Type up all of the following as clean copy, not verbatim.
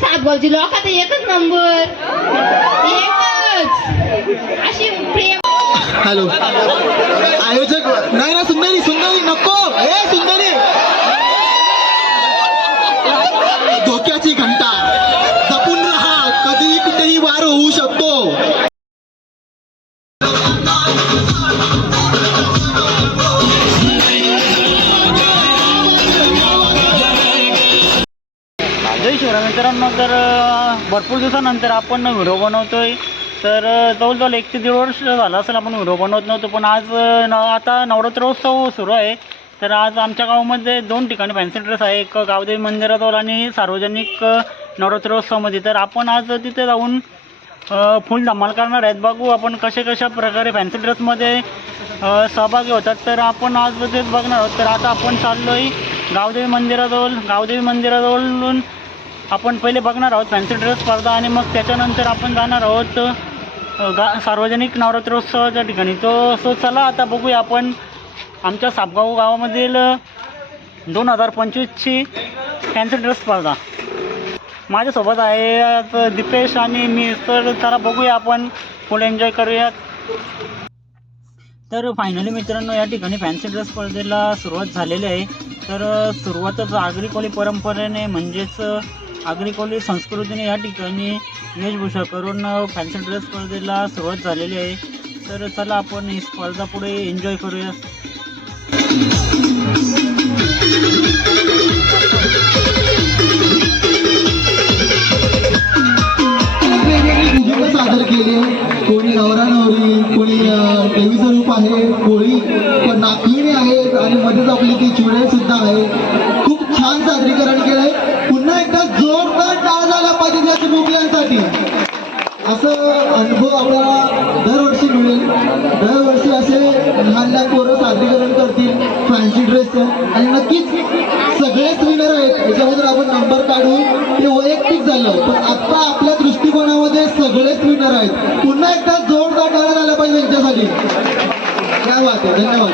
सातगावची लोक आता एकच नंबर एकच अशी प्रेम. हॅलो आयोजक नाही ना, सुंदरी सुंदरी नको, हे सुंदरी धोक्याची घंटा जपून राहा, कधीही कुठेही वार होऊ शकतो. जय शिवराय मित्रांनो. तर भरपूर दिवसानंतर आपण व्हिडिओ बनवतोय. तर जवळजवळ 1 ते 1.5 वर्ष झालं असेल आपण व्हिडिओ बनवत नव्हतो. पण आज आता नवरात्रोत्सव सुरू आहे. तर आज आमच्या गावामध्ये 2 ठिकाणी फॅन्सी ड्रेस आहे, एक गावदेवी मंदिराजवळ आणि सार्वजनिक नवरात्रोत्सवामध्ये. तर आपण आज तिथे जाऊन फुल धमाल करणार आहेत. बघू आपण कशा प्रकारे फॅन्सी ड्रेसमध्ये सहभागी होतात. तर आपण आज तेच बघणार आहोत. तर आता आपण चाललो आहे गावदेवी मंदिराजवळ. गावदेवी मंदिराजवळून आपण पहिले बघणार आहोत फॅन्सी ड्रेस स्पर्धा आणि मग त्याच्यानंतर आपण जाणार आहोत सार्वजनिक नवरात्रोत्सवाच्या ठिकाणी. सो चला आता बघूया आपण आमच्या सापगाव गावामधील 2025ची फॅन्सी ड्रेस स्पर्धा. माझ्यासोबत आहे आज दीपेश आणि मी. तर चला बघूया आपण फुल एन्जॉय करूयात. तर फायनली मित्रांनो या ठिकाणी फॅन्सी ड्रेस स्पर्धेला सुरुवात झालेली आहे. तर सुरुवातच आगरी कोळी परंपरेने म्हणजेच आगरी कोळी संस्कृतीने या ठिकाणी वेशभूषा करून फॅन्सी ड्रेस स्पर्धेला सुरुवात झालेली आहे. तर चला आपण ही स्पर्धा पुढे एन्जॉय करूया. सादर केले, कोणी नवरा नवरी, कोणी देवीचं रूप आहे, कोळी पण नागलिणी आहेत आणि मध्येच आपली ती चुडे सुद्धा आहे. खूप छान सादरीकरण केलंय. पुन्हा एकदा जोरदार टाळ झाला पाहिजे याच्या मुलांसाठी. असं अनुभव आपल्याला दरवर्षी मिळेल. दरवर्षी असे लहान लहान पोरं सादरीकरण करतील फॅन्सी ड्रेसचं आणि नक्कीच सगळेच विनर आहेत. याच्याबद्दल आपण नंबर काढू, ते वैयक्तिक झालं, पण आता आपल्या दृष्टिकोनामध्ये सगळेच विनर आहेत. पुन्हा एकदा जोरदार टाळा झाला पाहिजे त्यांच्यासाठी. काय बात आहे, धन्यवाद.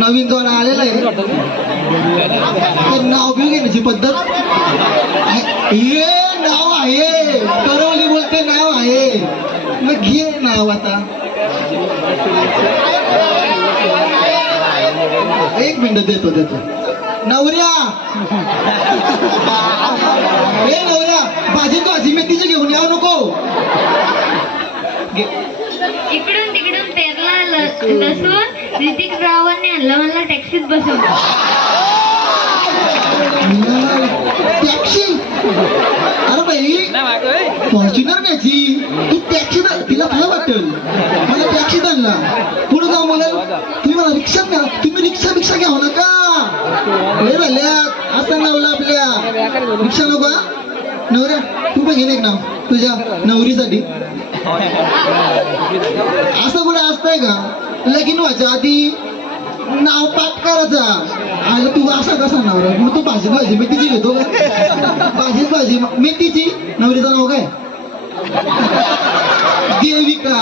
नवीन जोडा आलेला आहे. नाव घेऊन घेण्याची पद्धत हे नाव आहे, करवली बोलते नाव आहे, मग घे नाव. आता 1 मिनिट देतो. नवऱ्या हे नवऱ्या भाजी मेथीचे घेऊन यावं नको. इकडून तिकडून पेरला लसून ऋतिक रावांनी आणलं मला टॅक्सीत बसून. टॅक्सी? अरे बाई फॉर्च्युनर न्यायची तू टॅक्सी, तिला काय वाटेल मला टॅक्सीत आणला. पुढे जाऊ मला तुम्ही मला रिक्षात न्या. तुम्ही रिक्षा घ्यावं नका. हे झाल्या असं नावलं आपल्या रिक्षा नको. नवऱ्या तू पण घेणे एक नाव तुझ्या नवरीसाठी. असं कुठे असतंय का? लगीन व्हायच्या आधी नाव पाठ करायचा. आणि तू असा कसा नवरा? मग तू भाजी मेथीची घेतो का? भाजी मेथीची. नवरीचं नाव काय? देविका.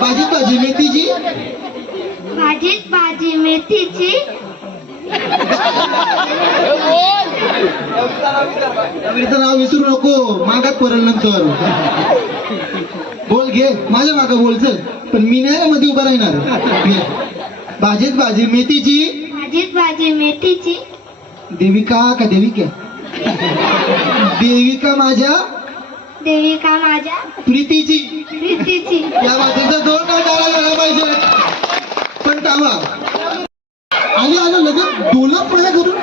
भाजी मेथीची. भाजी मेथीची. नवरीचं नाव विसरू नको, मागात पडेल नंतर. बोल घे माझ्या मागं बोल. चल पण मी नाही मध्ये उभा राहणार. भाजी मेथीची. भाजी मेथीची. देविका का देविका? देविका माझ्या देविका माझ्या प्रीतीची प्रीतीची. या बाजूचा दोन टाळा झाला पाहिजे. पण थांबा आलं लगेच डोलत नाही करून.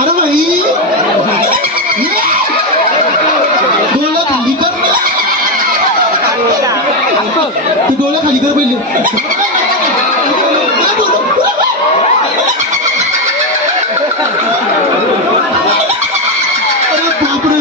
अरे भाई डोळा खाली कर. तू डोळा खाली कर पहिले. अरे बापरे.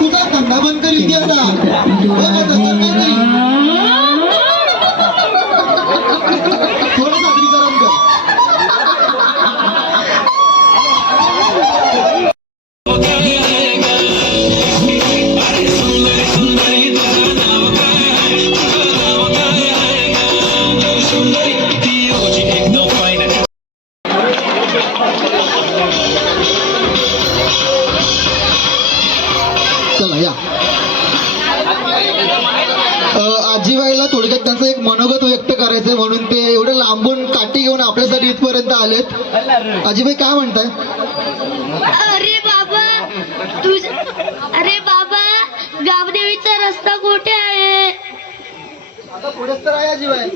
तुझा धंदा बंद करीत घ्या थोडं सादरीकरण कर. चला या. आजीबाईला थोडक्यात त्यांचं एक मनोगत व्यक्त करायचंय म्हणून ते एवढे लांबून काठी घेऊन आपल्यासाठी इथपर्यंत आलेत. आजीबाई काय म्हणताय? अरे बाबा गावदेवीचा रस्ता कुठे आहे? आता पुढेच तर आहे आजीबाई.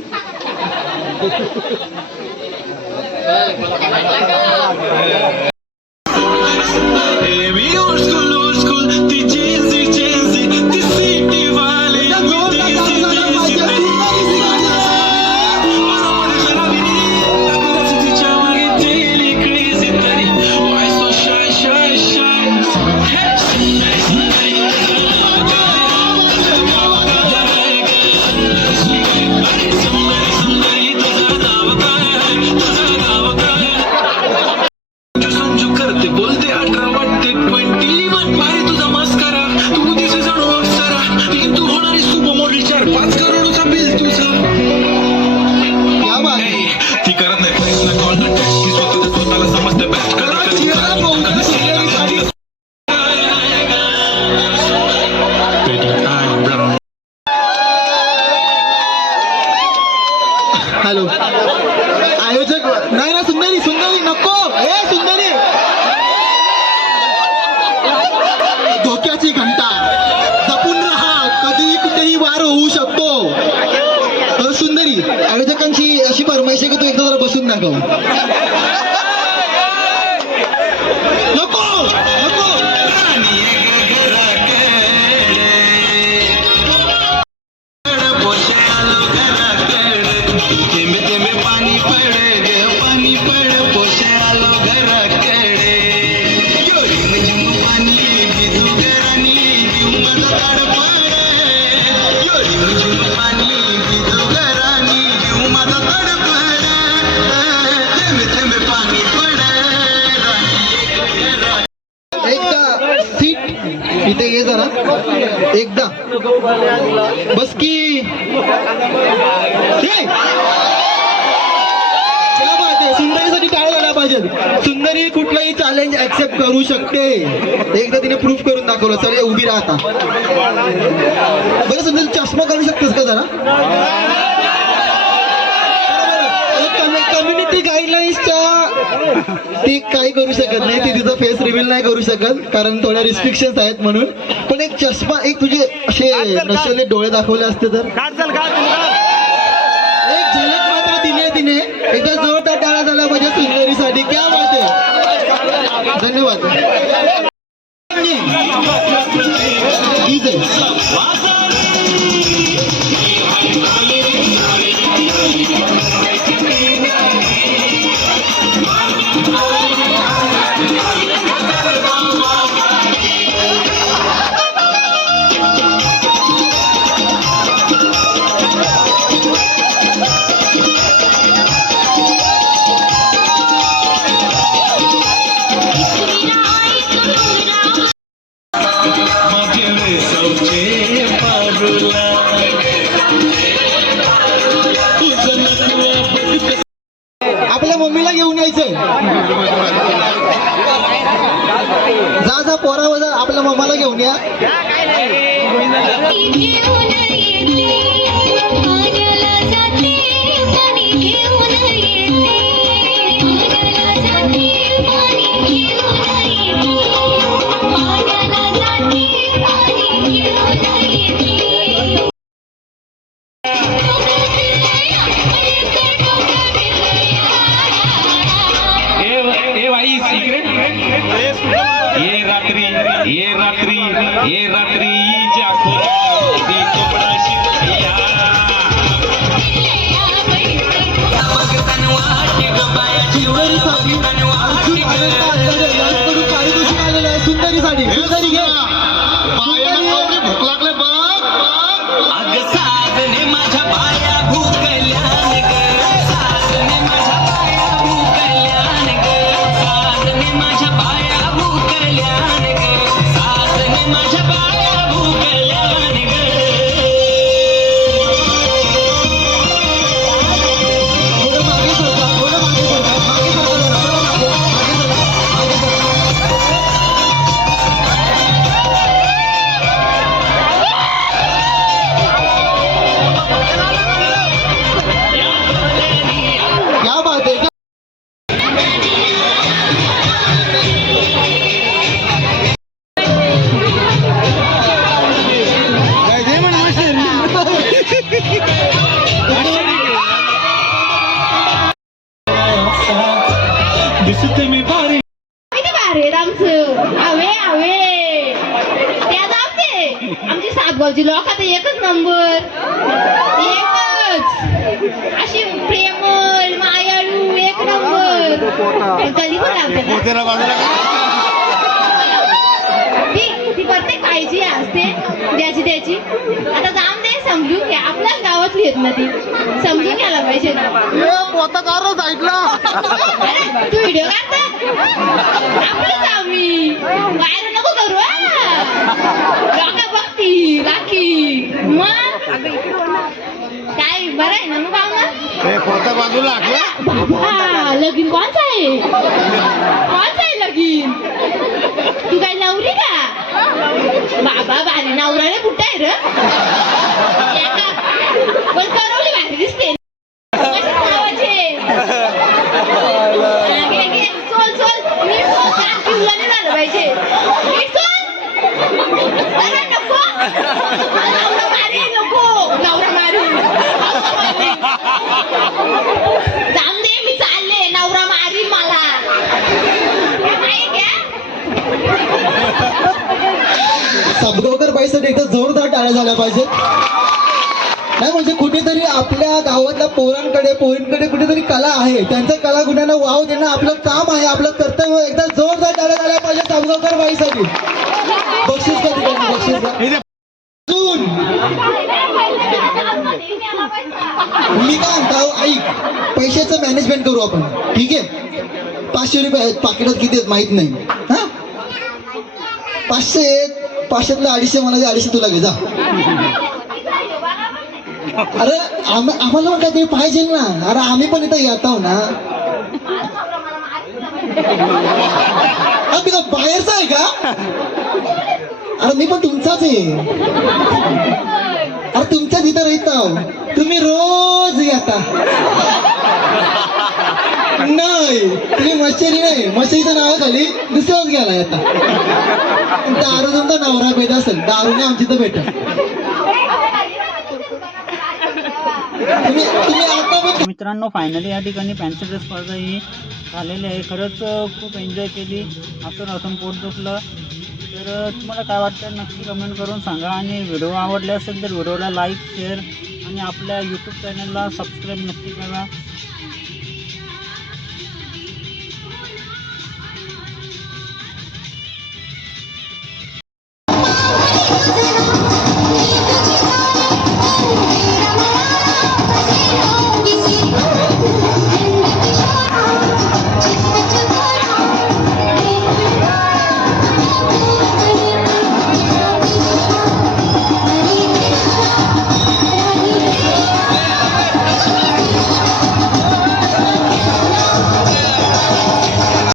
हॅलो आयोजक नाही ना. सुंदरी सुंदरी नको. सुंदरी धोक्याची घंटा जपून राहा. कधीही कुठेही वार होऊ शकतो. सुंदरी आयोजकांची अशी फरमाईश आहे की तू एकदा जरा बसून दाखव. नको नको. इथे ये जरा एकदा बस की. क्या बात आहे. सुंदरीसाठी टाळ्या झाल्या पाहिजे. सुंदरी कुठलाही चॅलेंज ऍक्सेप्ट करू शकते. एकदा तिने प्रूफ करून दाखवलं. चल उभी राहता. बरं सुंदरी चष्मा काढू शकतेस का जरा? कम्युनिटी गाईडलाईन्सच्या ती काही करू शकत नाही. ती तिचा फेस रिव्हील नाही करू शकत कारण थोड्या रिस्ट्रिक्शन्स आहेत म्हणून. पण एक चष्मा एक तुझे असे नशेले डोळे दाखवले असते तर एक झलक मात्र दिली आहे तिने. एकदा जोरदार टाळा झाला माझ्या सुंदरीसाठी. क्या बात आहे. धन्यवाद. ठीक आहे. आपल्या मम्मीला घेऊन यायचंय. जा पोरा वजा आपल्या मम्माला घेऊन या. ये रात्रीच्या खोराती कपडाशी सुंदरी साडी सुंदरी घे. भूक लागले बघ. अग साजने माझ्या बाया भूकल्यान ग, साजने माझ्या बाया भूकल्यान ग, साजने माझ्या बाया भूकल्यान ग, साजने माझ्या बाया भूकल्यान ग. थोडं मागे सरका, थोडं मागे सरका, मागे सरका जरा, थोडं मागे, मागे सरका, मागे सरका. क्या बात है. दिसत मी भारी किती भारी आहेत आमचं. आवे आवे त्या जाते आमची सातगावची लोक आता एकच नंबर, एकच अशी प्रेमळ मायाळू एक नंबर. कधी पण लागते ती प्रत्येक काळजी असते ज्याची त्याची. आता जाम दे, समजून घ्या. आपल्याच गावातली आहेत ना ती, समजून घ्यायला पाहिजे ना. अरे, तू व्हिडिओ काढता आपलंच आम्ही बाहेर नको करू. लोक बघती राखी मग काय बरं आहे ना. मग बाजूला बाबा लगीन कोणचं आहे, कोणचं आहे लगीन. तू काय नवरी का बाबा. भारी नवरा रे बुट्टा आहे र. पण करवली भारी दिसते. कशाच नावाचे चोल चोल नीट चोल. कान पिवला नाही झालं पाहिजे. नीट चोल. अरे नको नवरा मारी, नको नवरा मारी. जाम दे, मी चालले. नवरा मारी मला. काय घ्या सबगावकर बाईसाठी एकदा जोरदार टाळ्या झाल्या पाहिजेत. नाही म्हणजे कुठेतरी आपल्या गावातल्या पोरींकडे कुठेतरी कला आहे. त्यांच्या कलागुणांना वाव देणं आपलं काम आहे, आपलं कर्तव्य. एकदा जोरदार टाळ्या झाल्या पाहिजे सबगावकर बाईसाठी. बक्षीस का ठिकाणी बक्षीस का. मी काय म्हणतो ऐक, पैशाचं मॅनेजमेंट करू आपण. ठीक आहे, 500 रुपये आहेत पाकिटात. किती आहेत माहित नाही. हा 500 आहेत. 500तले 250 मला दे, 250 तुला घे जा. अरे आम्हाला पण काहीतरी पाहिजे ना. अरे आम्ही पण इथं येत आहो ना. तुला बाहेरचा आहे का. अरे मी पण तुमचाच आहे. अरे तुमच्याच इथं राहत आहो. तुम्ही रोज येता. नाही तुम्ही मच्छरी नाही, मच्छरीचं नाव खाली दुसऱ्याच घ्यायला येता. दारू तुमचा नवरा पेट असेल, दारूने आमची तर भेट. तुम्ही आता पण. मित्रांनो फायनली या ठिकाणी फॅन्सी ड्रेस स्पर्धा ही झालेली आहे. खरंच खूप एन्जॉय केली. असं पोट दुखलं. तर तुम्हाला काय वाटतं नक्की कमेंट करून सांगा. आणि व्हिडिओ आवडले असेल तर व्हिडिओला लाईक शेअर आणि आपल्या यूट्यूब चॅनलला सबस्क्राईब नक्की करा.